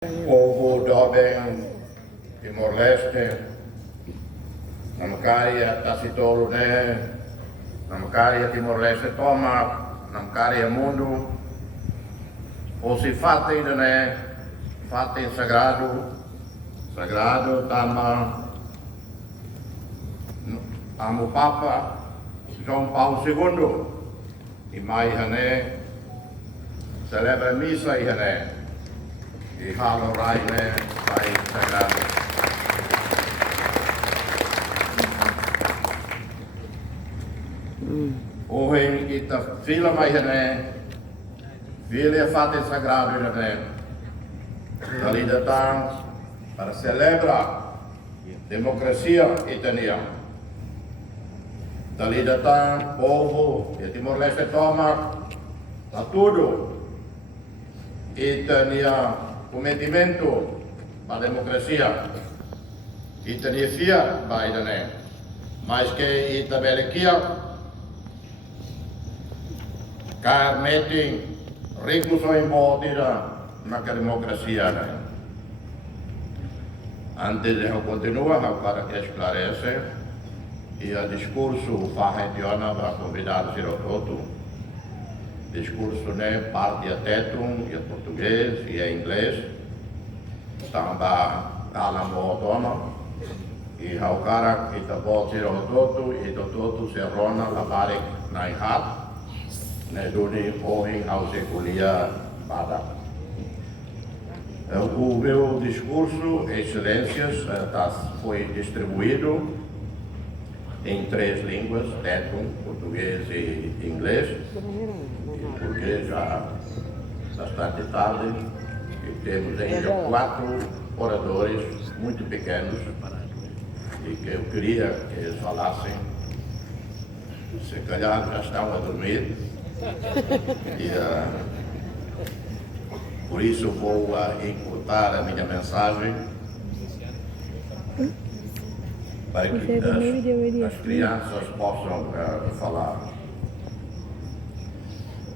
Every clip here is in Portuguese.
Povo jovem Timor-Leste, namakaria Tasi Tolu namakaria Timor-Leste toma, namakaria mundo, ou se fatem fatem sagrado tama amo Papa João Paulo II, e mai celebra missa e halo rai pai sagrado. Hoje kita fila mai fila fate sagrado ali datang para celebrar democracia italiana. Dali datang povo de Timor-Leste toma a tudo Itania commetimento para a democracia. Itania fia Biden, mas que Itabelequia cá metem recursos embora na democracia. Antes de eu continuar, eu quero esclarecer e o discurso farretiana para convidar o todo. Discurso parte a teto, e a português e a inglês. Também a mootona e o cara que está bom e todo se rona la barek na hat, ne duni hoje ao seculia bada. O meu discurso, excelências, foi distribuído em 3 línguas, teto, português e inglês. Porque já bastante tarde e temos ainda 4 oradores muito pequenos e que eu queria que eles falassem. Se calhar já estão a dormir e por isso vou encurtar a minha mensagem para que as crianças possam falar.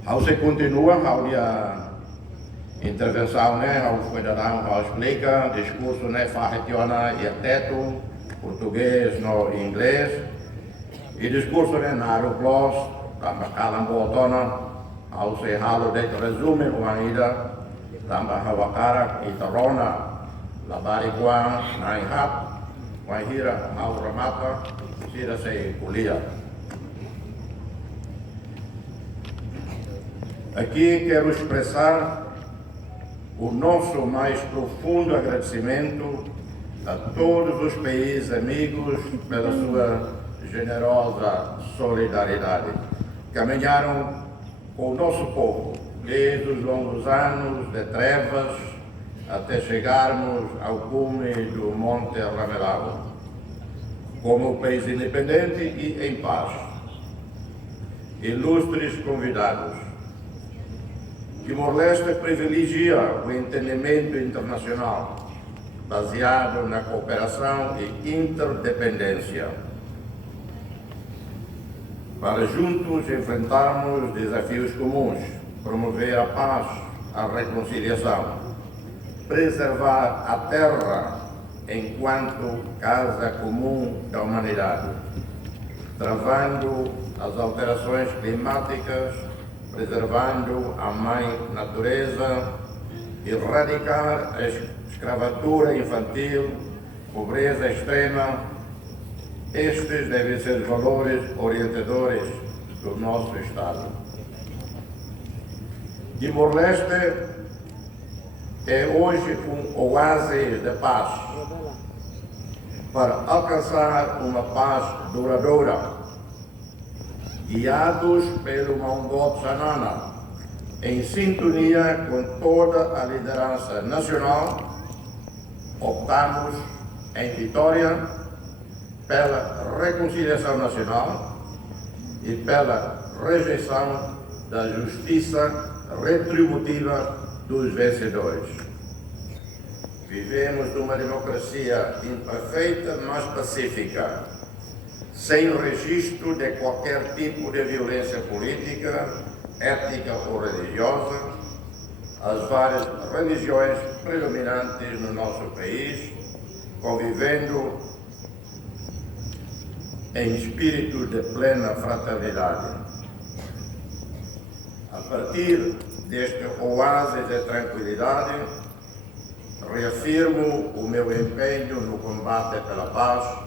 Ao se continua, a intervenção, ao cidadão, ao explica, discurso, farretiona e teto, português, no inglês, e discurso, na aeroplos, também calambotona, ao se halo de resume, o ainda, também hawakara, e tarona, la bariguan, na inhat, wahira, ao ramapa, sira se kulia. Aqui quero expressar o nosso mais profundo agradecimento a todos os países amigos pela sua generosa solidariedade. Caminharam com o nosso povo desde os longos anos de trevas até chegarmos ao cume do Monte Ramelado, como país independente e em paz. Ilustres convidados, Timor-Leste privilegia o entendimento internacional, baseado na cooperação e interdependência, para juntos enfrentarmos desafios comuns, promover a paz, a reconciliação, preservar a terra enquanto casa comum da humanidade, travando as alterações climáticas, preservando a mãe natureza, erradicar a escravatura infantil, pobreza extrema. Estes devem ser os valores orientadores do nosso Estado. Timor-Leste é hoje um oásis de paz para alcançar uma paz duradoura, guiados pelo Mambot Sanana, em sintonia com toda a liderança nacional, optamos em vitória pela reconciliação nacional e pela rejeição da justiça retributiva dos vencedores. Vivemos numa democracia imperfeita, mas pacífica, sem registro de qualquer tipo de violência política, étnica ou religiosa. As várias religiões predominantes no nosso país, convivendo em espírito de plena fraternidade. A partir deste oásis de tranquilidade, reafirmo o meu empenho no combate pela paz,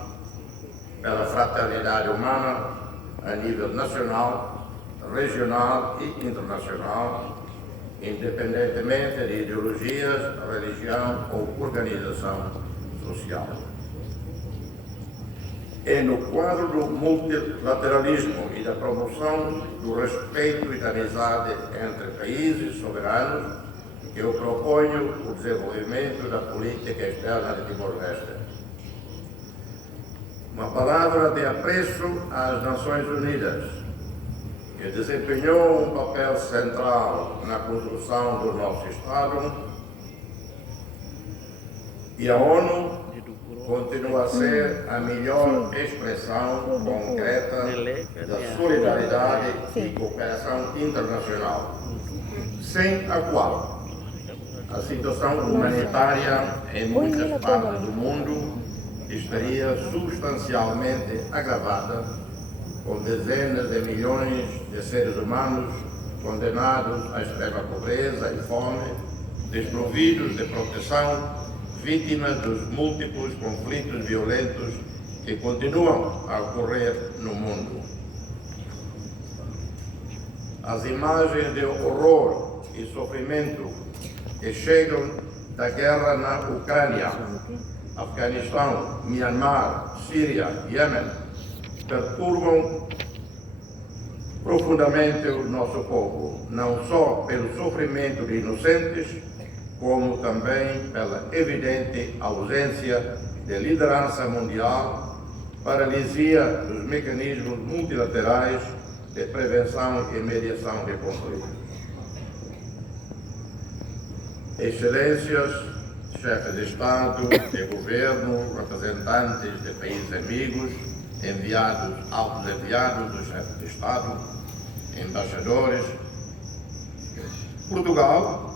pela fraternidade humana a nível nacional, regional e internacional, independentemente de ideologias, religião ou organização social. É no quadro do multilateralismo e da promoção do respeito e da amizade entre países soberanos que eu proponho o desenvolvimento da política externa de Timor-Leste. Uma palavra de apreço às Nações Unidas, que desempenhou um papel central na construção do nosso Estado, e a ONU continua a ser a melhor expressão concreta da solidariedade e cooperação internacional, sem a qual a situação humanitária em muitas partes do mundo estaria substancialmente agravada, com dezenas de milhões de seres humanos condenados à extrema pobreza e fome, desprovidos de proteção, vítimas dos múltiplos conflitos violentos que continuam a ocorrer no mundo. As imagens de horror e sofrimento que chegam da guerra na Ucrânia, Afeganistão, Myanmar, Síria, Iêmen, perturbam profundamente o nosso povo, não só pelo sofrimento de inocentes, como também pela evidente ausência de liderança mundial, paralisia dos mecanismos multilaterais de prevenção e mediação de conflitos. Excelências, chefes de Estado, de governo, representantes de países amigos, enviados, altos enviados dos chefes de Estado, embaixadores, Portugal,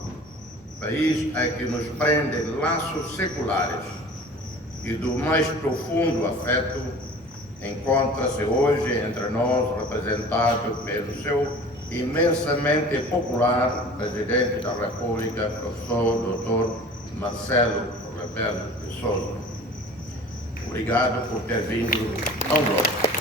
país a que nos prendem laços seculares e do mais profundo afeto, encontra-se hoje entre nós representado pelo seu imensamente popular Presidente da República, professor Dr. Marcelo Rebelo de Sousa. Obrigado por ter vindo tão longe.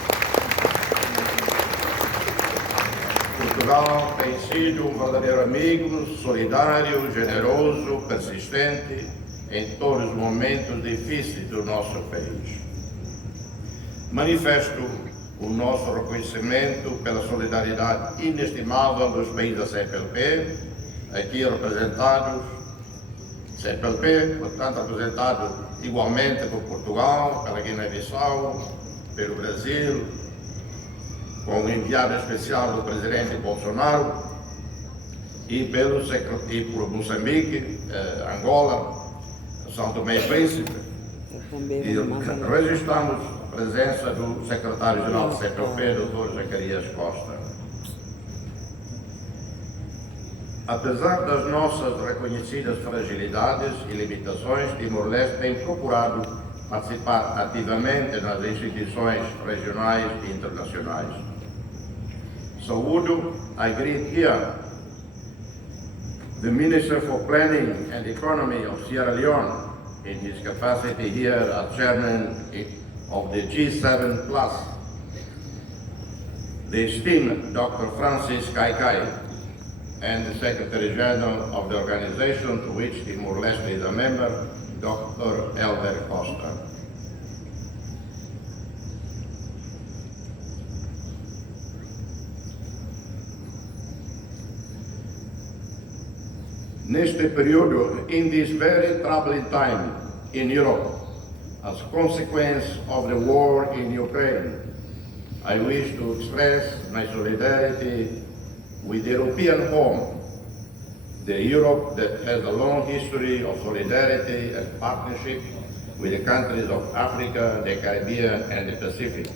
Portugal tem sido um verdadeiro amigo, solidário, generoso, persistente em todos os momentos difíceis do nosso país. Manifesto o nosso reconhecimento pela solidariedade inestimável dos países da CPLP, aqui representados, CPLP, portanto, representado igualmente por Portugal, pela Guiné-Bissau, pelo Brasil, com o enviado especial do presidente Bolsonaro, e por Moçambique, Angola, São Tomé e Príncipe. E registramos a presença do secretário-geral do CPLP, Dr. Zacarias Costa. Apesar das nossas reconhecidas fragilidades e limitações, Timor-Leste tem procurado participar ativamente nas instituições regionais e internacionais. Saúdo, I greet here the Minister for Planning and Economy of Sierra Leone in his capacity here as Chairman of the G7+, the esteemed Dr. Francis Kaikai, and the Secretary General of the organization to which Timor-Leste is a member, Dr. Elder Costa. Neste período, in this very troubling time in Europe, as a consequence of the war in Ukraine, I wish to express my solidarity with the European home, the Europe that has a long history of solidarity and partnership with the countries of Africa, the Caribbean, and the Pacific.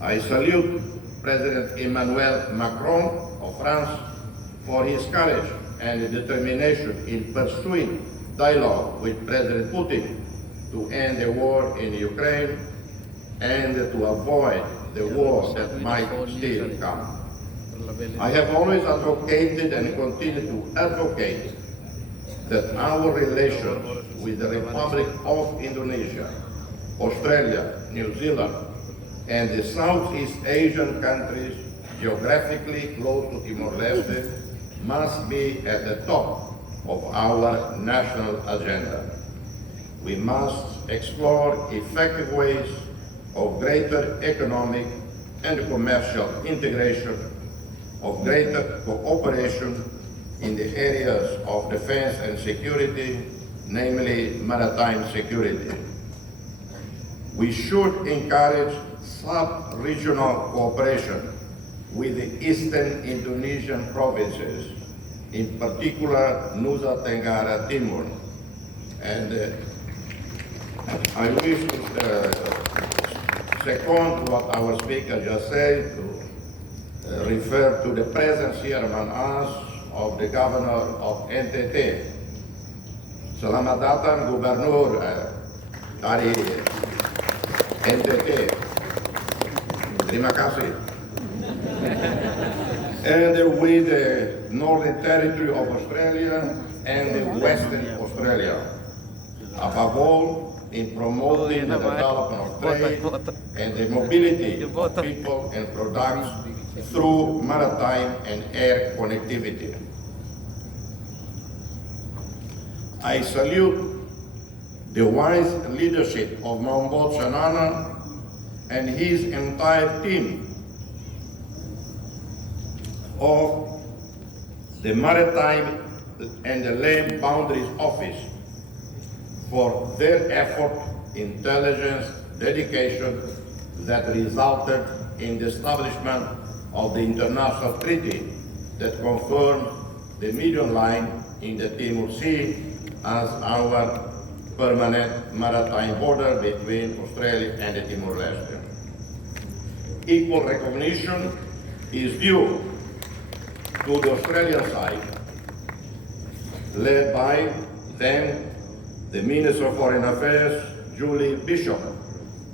I salute President Emmanuel Macron of France for his courage and determination in pursuing dialogue with President Putin to end the war in Ukraine and to avoid the war that might still come. I have always advocated and continue to advocate that our relations with the Republic of Indonesia, Australia, New Zealand, and the Southeast Asian countries geographically close to Timor-Leste must be at the top of our national agenda. We must explore effective ways of greater economic and commercial integration, of greater cooperation in the areas of defense and security, namely maritime security. We should encourage sub-regional cooperation with the eastern Indonesian provinces, in particular Nusa Tenggara Timur. And I wish to second what our speaker just said, to refer to the presence here among us of the governor of NTT. Selamat datang Gubernur dari NTT. Terima kasih. And with the Northern Territory of Australia and the Western Australia. Above all, in promoting the development of trade and the mobility of people and products through maritime and air connectivity. I salute the wise leadership of Mahmud Shanana and his entire team of the Maritime and the Land Boundaries Office for their effort, intelligence, dedication that resulted in the establishment of the international treaty that confirmed the median line in the Timor Sea as our permanent maritime border between Australia and the Timor-Leste. Equal recognition is due to the Australian side, led by then the Minister of Foreign Affairs, Julie Bishop,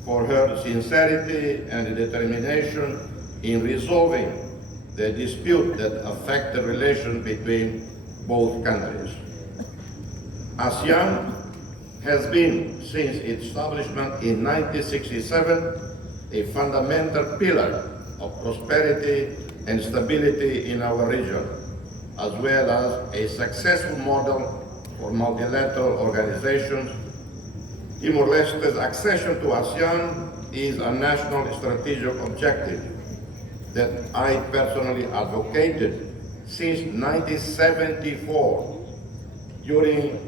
for her sincerity and determination in resolving the dispute that affect the relations between both countries. ASEAN has been, since its establishment in 1967, a fundamental pillar of prosperity and stability in our region, as well as a successful model for multilateral organizations. Timor-Leste's accession to ASEAN is a national strategic objective that I personally advocated since 1974 during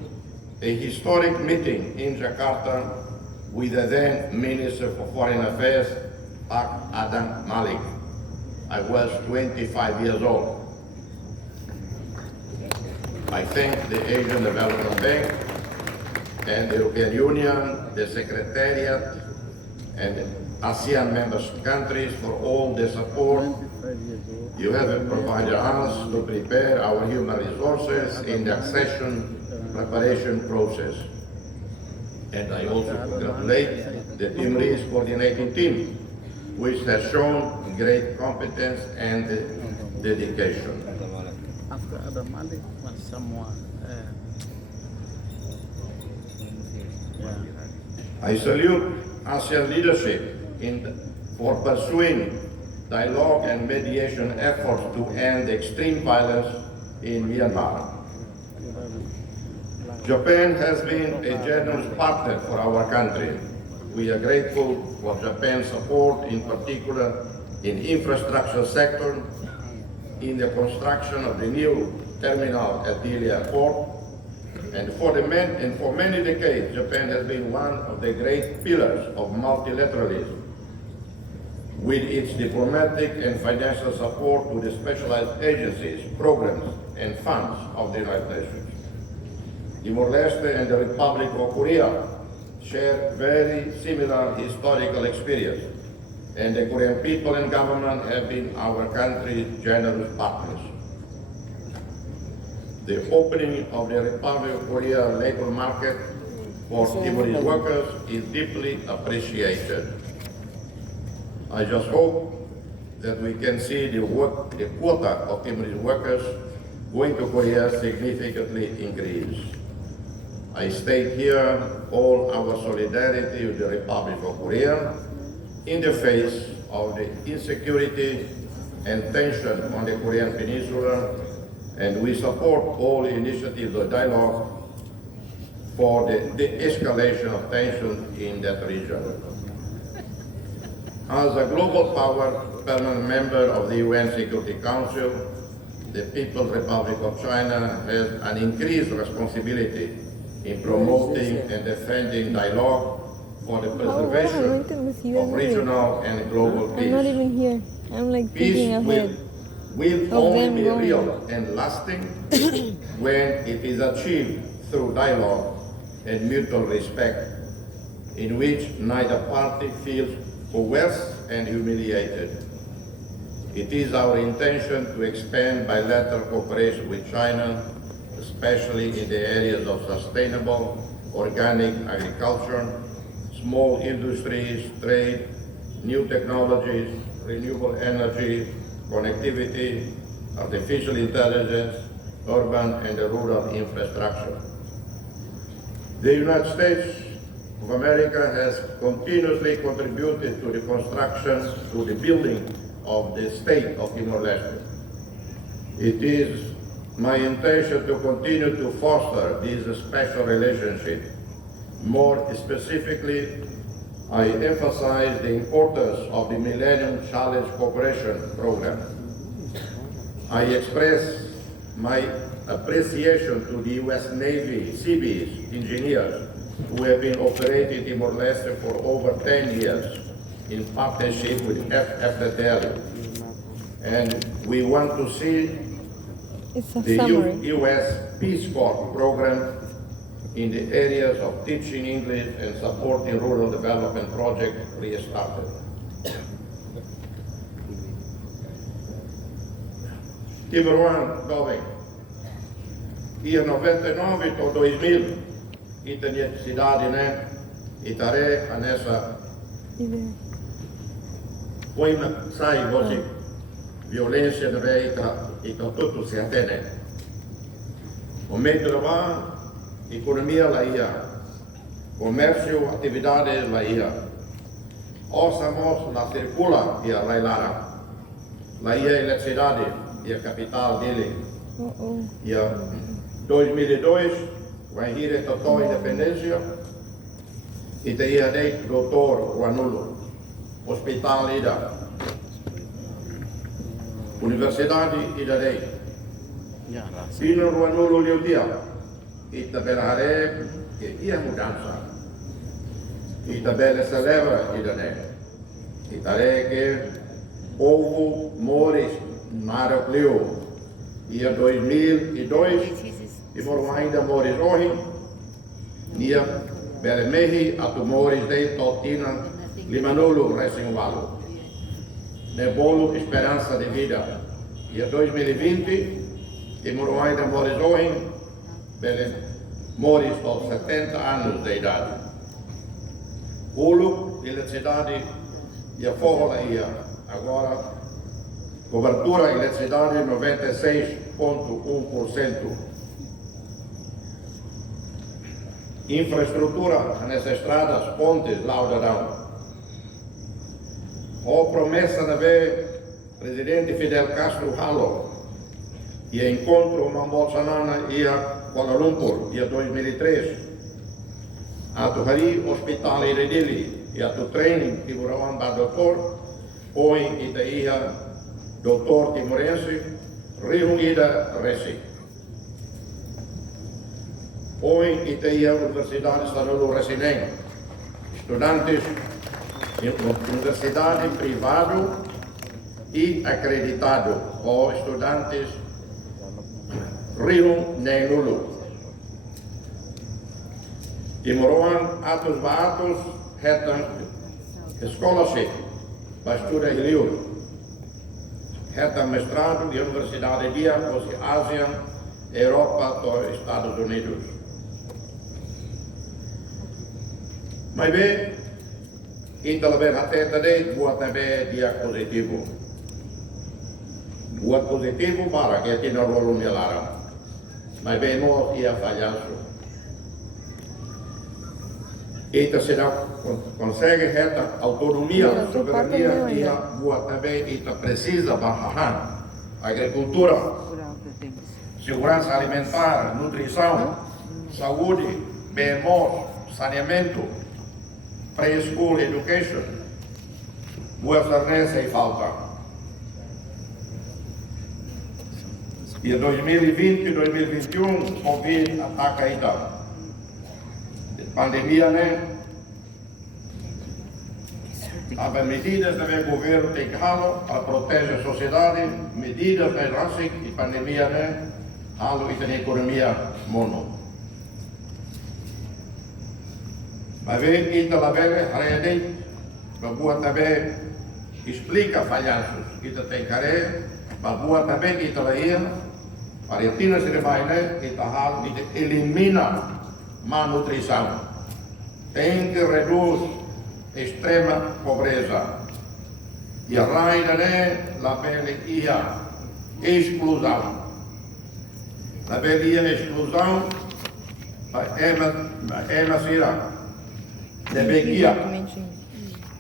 a historic meeting in Jakarta with the then Minister for Foreign Affairs, Adam Malik. I was 25 years old. I thank the Asian Development Bank and the European Union, the Secretariat, and ASEAN member countries for all the support you have provided us to prepare our human resources in the accession preparation process. And I also congratulate the Timorese coordinating team, which has shown great competence and dedication. After Adam Malik, someone. I salute ASEAN leadership for pursuing dialogue and mediation efforts to end extreme violence in Myanmar. Japan has been a generous partner for our country. We are grateful for Japan's support, in particular in infrastructure sector, in the construction of the new terminal at Dili Airport, and for many decades, Japan has been one of the great pillars of multilateralism, with its diplomatic and financial support to the specialized agencies, programs, and funds of the United Nations. Timor-Leste and the Republic of Korea share very similar historical experience, and the Korean people and government have been our country's generous partners. the opening of the Republic of Korea labor market for Timorese workers is deeply appreciated. I just hope that we can see the quota of Timorese workers going to Korea significantly increase. I state here all our solidarity with the Republic of Korea in the face of the insecurity and tension on the Korean Peninsula, and we support all initiatives of dialogue for the de-escalation of tension in that region. As a global power, permanent member of the UN Security Council, the People's Republic of China has an increased responsibility in promoting and defending dialogue for the preservation of regional and global peace. I'm not even here. I'm like thinking ahead. Will only be real and lasting when it is achieved through dialogue and mutual respect, in which neither party feels coerced and humiliated. It is our intention to expand bilateral cooperation with China, especially in the areas of sustainable organic agriculture, small industries, trade, new technologies, renewable energy, connectivity, artificial intelligence, urban and rural infrastructure. The United States of America has continuously contributed to the construction, to the building of the state of Timor-Leste. It is my intention to continue to foster this special relationship. More specifically, I emphasize the importance of the Millennium Challenge Cooperation Program. I express my appreciation to the U.S. Navy Seabees engineers who have been operating Timor-Leste for over 10 years in partnership with FFDL. And we want to see the U.S. Peace Corps program in the areas of teaching English and supporting rural development projects restarted. Timor Jovem, ia 99 to 2000, ita cidade, né? Itaré, nessa foi sai hoje violência de rei e tudo se atende. O meio de lá, economia lá ia, comércio, atividades lá ia. Osamos lá circula ia lá lara. Lá ia eletricidade, ia capital dele. Ia 2002, vai ir total independência. E teia dei doutor Ranulo. Hospital ida, universidade ida dei. Sino Ranulo liu dia, ita berhare que ia mudança. Ita bela celebra ida dei. Ita que povo mores nara leu. Ia 2002, e foram ainda mores hoje. Ia bela mehi atu mores dei totina. Limanolo Resingualo, Nebolo Esperança de Vida. E 2020, Timor ainda mores hoje, mores aos 70 anos de idade. Ulu, eletricidade, e a forra ia. Agora, cobertura eletricidade 96,1%. Infraestrutura nessas estradas, pontes, laudarão. A promessa de ver presidente Fidel Castro Halo e encontro Mambolsanana e a Kuala Lumpur e a 2003 a Tuhari Hospital Iredili e a tu training Timurawan ba doutor hoje ita ia doutor timorense Rihung ida Resi hoje ita ia Universidade Estadual Resineng estudantes universidade privado e acreditado ou estudantes Rio Nenulu. Timoroan atos baatos hetan scholarship para estudar Rio. Hetan mestrado de Universidade de Ásia Europa dos Estados Unidos. Mas bem, então até também buat também dia positivo. Buat positivo para que tenha rolo melarang. Mas bem nós ia falhanço. Então será consegue reta autonomia, soberania ia buat também então precisa bahahan agricultura, segurança alimentar, nutrição, saúde, bem-estar, saneamento, preschool education, buat fornece e falta. E 2020 e 2021 Covid ataca ainda. Pandemia, né? Há medidas do governo tem que halo para proteger a sociedade, medidas da drástica e pandemia, né? Halo e tem economia mono. Mas vem então a velha rede, para também explica falhanços. Kita tem care, para também kita laia, para tina se vai, né? Kita halo e elimina malnutrição. Tem que reduzir extrema pobreza. E a raia la bela ia exclusão. La bela ia exclusão é sira. Deve guia.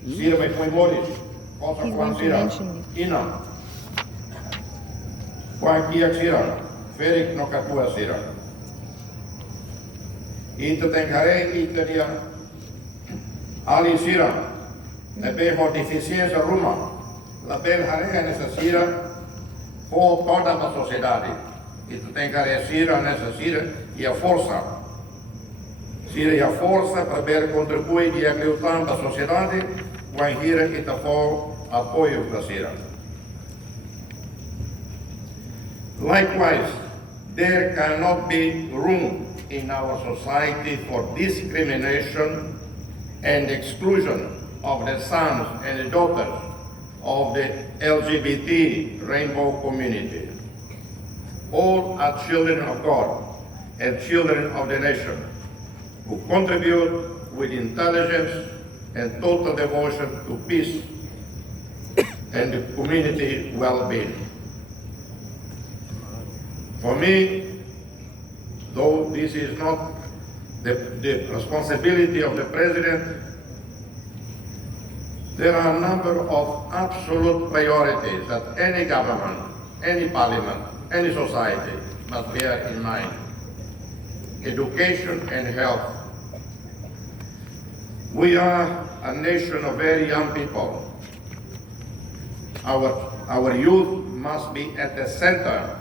Sira vai foi moris. Cosa quando sira. E não. Quando guia sira. Fere no catua sira. Então tem care e teria ali sira, bem com deficiência ruma, la bem hare nessa sira, for toda a sociedade. Então tem care sira nessa sira e a força, sira e a força para ver contribuir e ajudar a sociedade, vai hira e for apoio para sira. Likewise, there cannot be room in our society for discrimination and exclusion of the sons and the daughters of the LGBT rainbow community. All are children of God and children of the nation who contribute with intelligence and total devotion to peace and the community well-being. For me, though this is not the responsibility of the president, there are a number of absolute priorities that any government, any parliament, any society must bear in mind. Education and health. We are a nation of very young people. Our youth must be at the center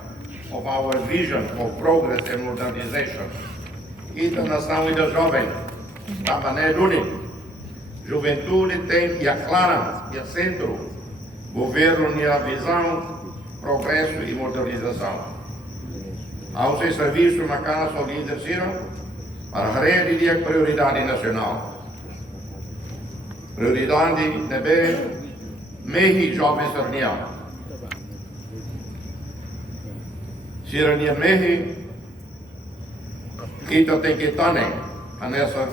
of our vision of progress and modernization. Então, nação ainda jovem, da maneira única. Juventude tem e a clara e a centro, governo e a visão, progresso e modernização. Ao ser serviço, uma casa só líder para a rede de prioridade nacional. Prioridade de mehi jovens reunião. Sirania mehi, kita tem que estar nessa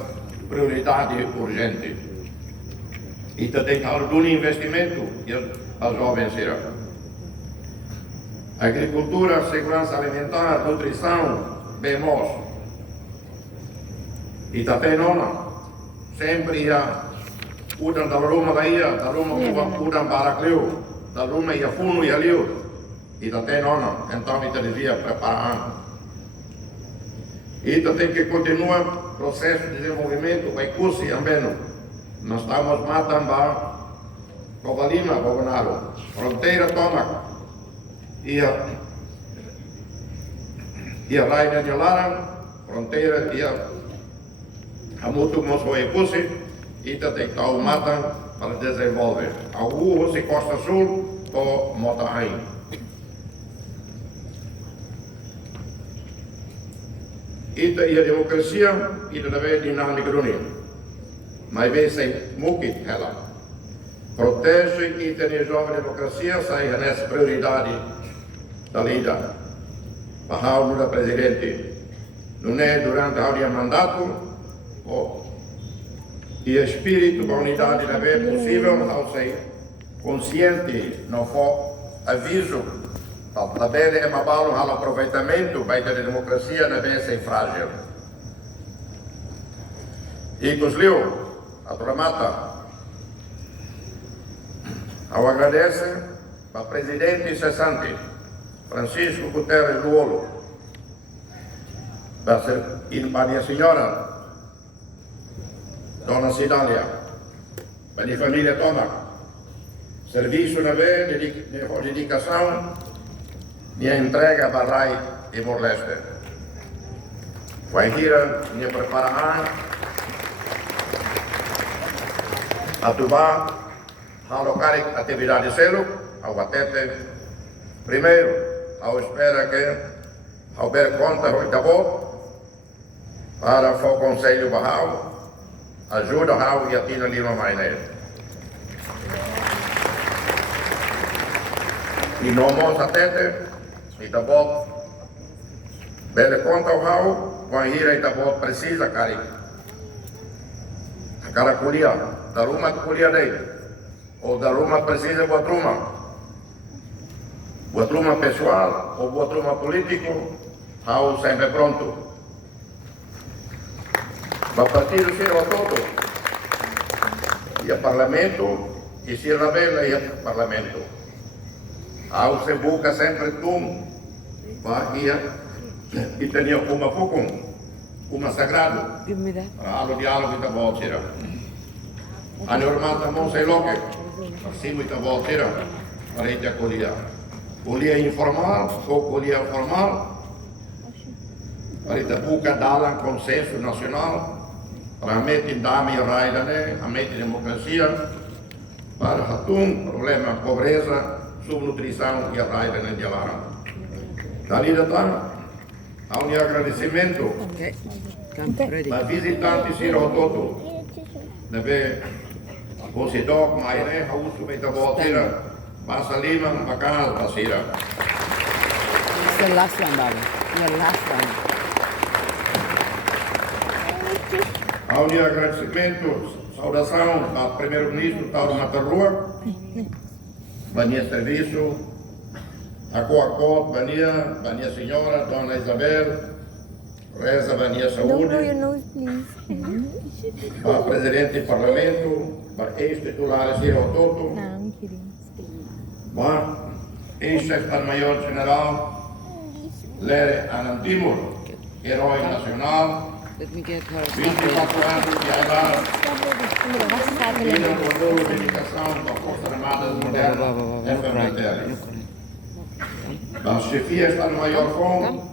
prioridade urgente. Kita tem que dar um investimento aos jovens. Agricultura, segurança alimentar, nutrição, bemos. Kita tem nona, sempre ia udang da rumah laia, da rumah udang barakliu, da rumah ia funu ia liu. Kita tem nona, então kita devia preparar. Então tem que continuar o processo de desenvolvimento, vai curso e ambeno. Nós estamos matando a Covalima, governado, fronteira toma. E a Raina de Lara, fronteira e a Mutu Mosoi curso, e tem que estar o mata para desenvolver. A Uho se Costa Sul, ou Motahain. Ita ia democracia, ita deve dinâmica dunia. Mas vem sem mukit ela. Protege ita de jovem democracia, sai nessa prioridade da lida. Bahau do presidente. Não é durante o dia mandato, e o espírito da unidade não é possível, ao ser consciente, não for aviso, também é mabalo ao aproveitamento da democracia não é ser frágil. E Coslio, a Tramata, ao agradece ao presidente cessante, Francisco Guterres Luolo, para a minha senhora, Dona Cidália, para a família Toma, serviço na vez de dedicação, minha entrega para Rai e Morleste. Vai gira, minha preparação, a tubar, a locar atividade de selo, ao batete, primeiro, ao espera que, ao ver conta, ao itabó, para o Conselho Bahau, ajuda Bahau e a Tina Lima Mainé. E não mostra tete, itabó, ver conta ao Bahau, quando ira itabó precisa, cari. A cara curia, da ruma curia dele, ou da ruma precisa boa truma pessoal ou boa truma político, Bahau sempre pronto. Para partido ser o todo, e o Parlamento, e se revela e o Parlamento. Ao se busca sempre e tinha uma pouco, uma sagrado, para o diálogo da volta. A normal também se loque, assim muita volta, para a gente acolher. Colher informal ou colher formal, para a gente buscar dar um consenso nacional, para meter dame a raia, a meter democracia, para o problema pobreza, subnutrição e a raia de Alara. Dali da há um agradecimento para visitantes ir ao todo. Deve você toca mais né, a uso bem da volta, passa lima, para casa, passira. It's the last one, Baba. The last one. Há um agradecimento, saudação ao primeiro-ministro Tolu Matarrua, Bania Serviço, a Coacó, Bania Senhora, Dona Isabel, Reza Bania Don't blow your Saúde, nose, please. para Presidente do Parlamento, para ex-titulares de Horta, No, I'm kidding. para ex-Secretário-Maior General, Lere Anantimur, Herói Nacional, Let me get her. 24 anos de idade, Mira, vas a sacar vida el com dolo e dedicação para Forças Armadas Modernas, FMTL. Da chefia Estado-Maior com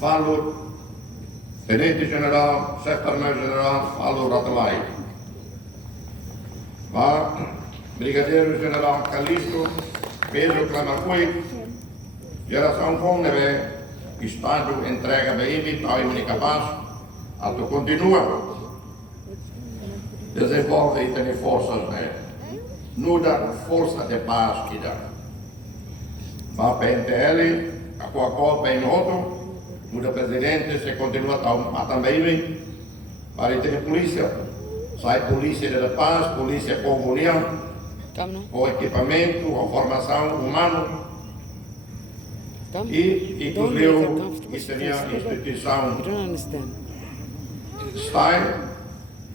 falo Tenente-General, Secretário-General, falo Ratelai. Brigadeiro-General Calixto, Pedro Clamarcui, geração com neve, Estado entrega bem tal e capaz, ato continua, desenvolve e tem forças, nuda força de paz que dá. Para PNTL, a Coacó bem outro, nuda presidente se continua também, para ter polícia, sai polícia da paz, polícia com união, o equipamento, a formação humana. E inclusive, isso seria a instituição STAI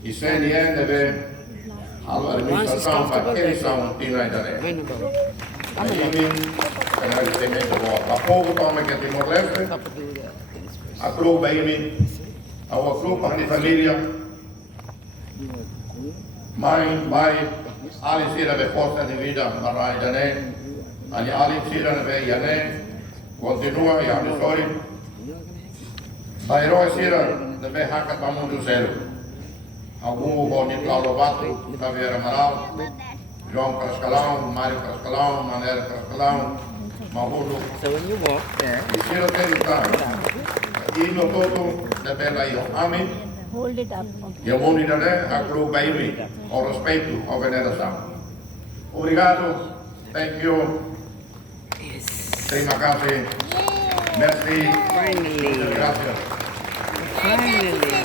e CNN deve a administração para que eles são ainda. Agradecimento ao povo toma que tem Timor-Leste, a clube aí, ao clube para a família, mãe, ali se deve força de vida para a Jané, ali se deve Jané, continua e abençoe. A herói Sira deve hacker para o mundo zero. Algum bonito Lobato, Javier Amaral, João Cascalão, Mário Cascalão, Manério Cascalão, Mahudo. So when you walk there, E Sira tem que e no todo deve lá ir. Amém. Hold it up. E o mundo ainda a clube baby, ao respeito, à veneração. Obrigado. Thank you. yes. Terima kasih. Merci. Finally. Muchas gracias. Finally.